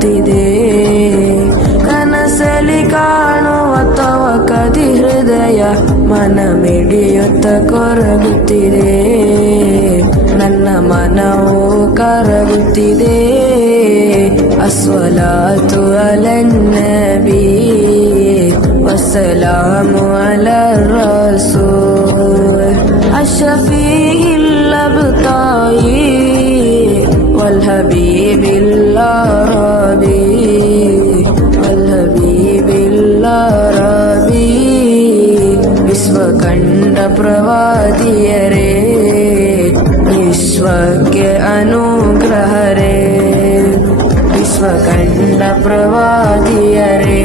ಕರಗುತ್ತಿದೆ. ಕನಸಲಿ ಕಾಣುವ ತವ ಕದಿ ಹೃದಯ ಮನ ಮಿಡಿಯುತ್ತ ಕೊರಗುತ್ತಿದೆ. ನನ್ನ ಮನವು ಕರಗುತ್ತಿದೆ. ಅಸ್ವಲಾತು ಅಲನ್ನಬಿ ವಸ್ಸಲಾಮು ಅಲಾ ರಸೂಲ್ ಅಶ್ಶಫೀಇಲ್ ಅಬ್ತಾಯಿ ವಲ್ ಹಬೀಬಿಲ್ ಅರಬಿ ವಲ್ ಹಬೀಬಿಲ್ ಅರಬಿ. ವಿಶ್ವಕಂಡ ಪ್ರವಾದಿಯರೇ, ವಿಶ್ವಕ್ಕೆ ಅನುಗ್ರಹರೇ. ವಿಶ್ವಕಂಡ ಪ್ರವಾದಿಯರೇ,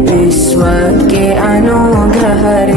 ವಿಶ್ವಕ್ಕೆ ಅನುಗ್ರಹರೇ.